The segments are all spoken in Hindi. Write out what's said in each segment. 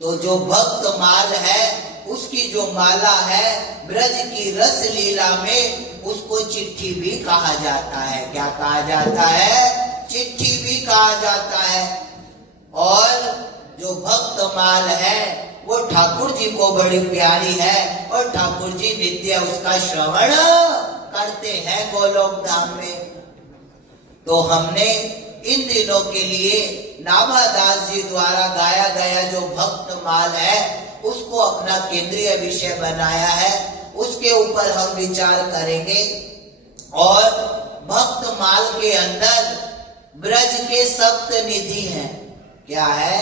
तो जो भक्त माल है उसकी जो माला है ब्रज की रस लीला में उसको चिट्ठी भी कहा जाता है। क्या कहा जाता है? चिट्ठी भी कहा जाता है। और जो भक्त माल है वो ठाकुर जी को बड़ी प्यारी है और ठाकुर जी नित्य उसका श्रवण करते हैं गोलोक धाम में। तो हमने इन दिनों के लिए नाभादास जी द्वारा गाया गया जो भक्त माल है उसको अपना केंद्रीय विषय बनाया है, उसके ऊपर हम विचार करेंगे। और भक्त माल के अंदर ब्रज के सप्त निधि हैं। क्या है?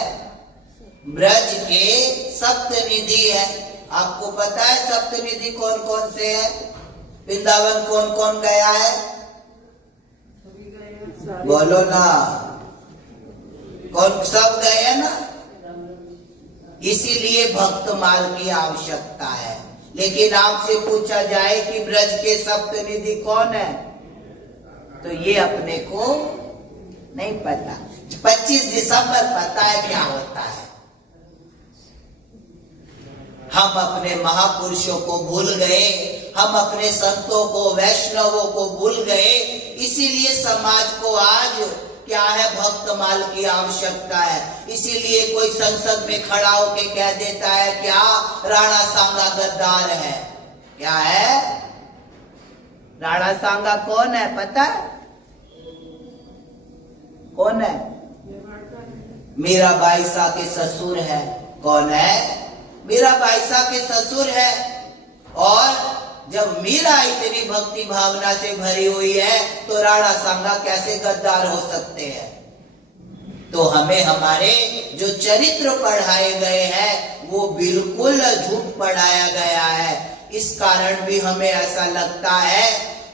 ब्रज के सप्त निधि है। आपको पता है सप्त निधि कौन कौन से है? वृंदावन कौन कौन गया है? बोलो ना। कौन? सब गए ना। इसीलिए भक्त माल की आवश्यकता है। लेकिन आपसे पूछा जाए कि ब्रज के सप्तनिधि कौन है, तो ये अपने को नहीं पता। 25 दिसंबर पता है क्या होता है। हम अपने महापुरुषों को भूल गए, हम अपने संतों को, वैष्णवों को भूल गए। इसीलिए समाज को आज क्या है? भक्त माल की आवश्यकता है। इसीलिए कोई संसद में खड़ा होके कह देता है क्या? राणा सांगा गद्दार है। क्या है? राणा सांगा कौन है पता है? कौन है? मीराबाई सा के ससुर है। कौन है? मीराबाई सा के ससुर है। और जब मीरा इतनी भक्ति भावना से भरी हुई है तो राणा सांगा कैसे गद्दार हो सकते हैं? तो हमें हमारे जो चरित्र पढ़ाए गए हैं वो बिल्कुल झूठ पढ़ाया गया है। इस कारण भी हमें ऐसा लगता है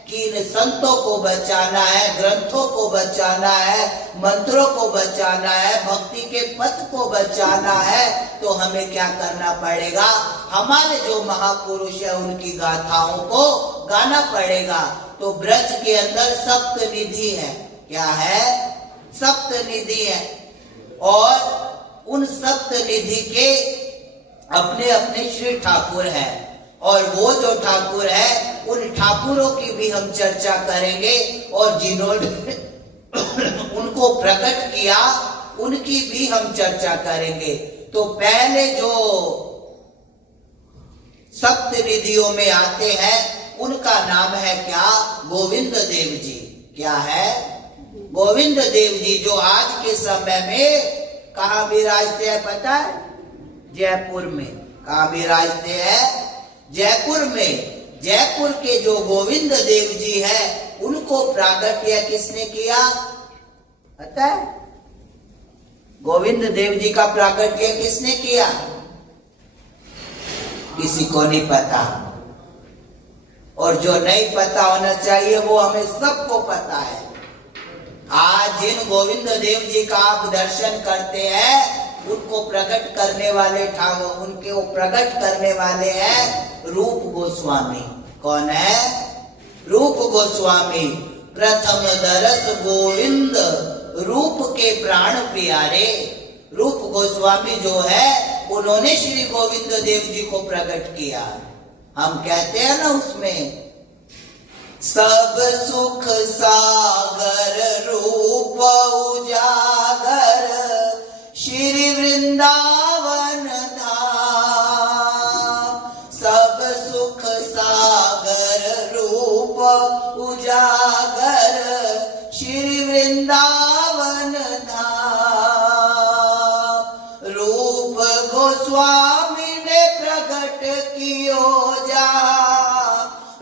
कि इन संतों को बचाना है, ग्रंथों को बचाना है, मंत्रों को बचाना है, भक्ति के पथ को बचाना है। तो हमें क्या करना पड़ेगा? हमारे जो महापुरुष है उनकी गाथाओं को गाना पड़ेगा। तो ब्रज के अंदर सप्त निधि है। क्या है? सप्त निधि है। और उन सप्त निधि के अपने अपने श्री ठाकुर है। और वो जो ठाकुर है उन ठाकुरों की भी हम चर्चा करेंगे और जिन्होंने उनको प्रकट किया उनकी भी हम चर्चा करेंगे। तो पहले जो सप्तनिधियों में आते हैं उनका नाम है क्या? गोविंद देव जी। क्या है? गोविंद देव जी जो आज के समय में कहाँ विराजते हैं पता है? जयपुर में। कहाँ विराजते हैं? जयपुर में। जयपुर के जो गोविंद देव जी है उनको प्रागट्य किसने किया पता है? गोविंद देव जी का प्रागट्य किसने किया? किसी को नहीं पता। और जो नहीं पता होना चाहिए वो हमें सबको पता है। आज जिन गोविंद देव जी का आप दर्शन करते हैं उनको प्रकट करने वाले उनके वो प्रकट करने वाले हैं रूप गोस्वामी। कौन है? रूप गोस्वामी। प्रथम दरस गोविंद रूप के प्राण प्यारे। रूप गोस्वामी जो है उन्होंने श्री गोविंद देव जी को प्रकट किया। हम कहते हैं ना उसमें सब सुख सागर रूप उजागर श्री वृंदावन धाम। सब सुख सागर रूप उजागर श्री वृंदावन धाम। रूप गोस्वामी ने प्रकट कियो जा।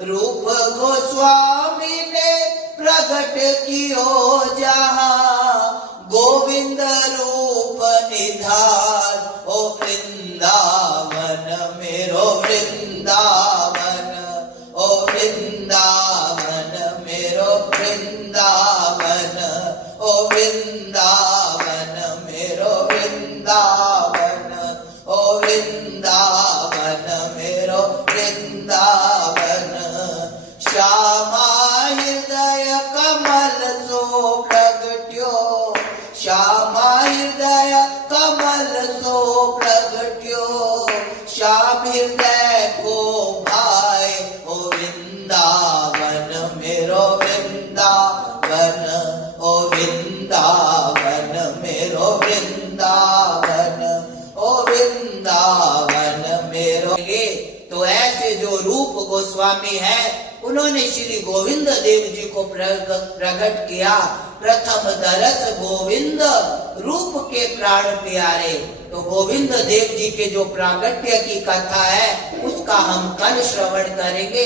रूप गोस्वामी ने प्रकट कियो जहाँ गोविंद रूप निधान। ओ वृंदावन मेरो वृंदावन, ओ वृंदावन मेरो वृंदावन, ओ वृंदावन मेरो वृंदावन, ओ वृंदावन मेरो वृंदावन। श्यामा हृदय कमल सो प्रगट्यो, श्यामा हृदय कमल सो हृदय को भाए, ओ वृंदावन मेरो वृंदावन, ओ वृंदावन मेरो वृंदावन, ओ वृंदावन मेरो। तो ऐसे जो रूप गोस्वामी है, उन्होंने श्री गोविंद देव जी को प्रकट किया। प्रथम दरस गोविंद रूप के प्राण प्यारे। तो गोविंद देव जी के जो प्रागट्य की कथा है, उसका हम कल श्रवण करेंगे।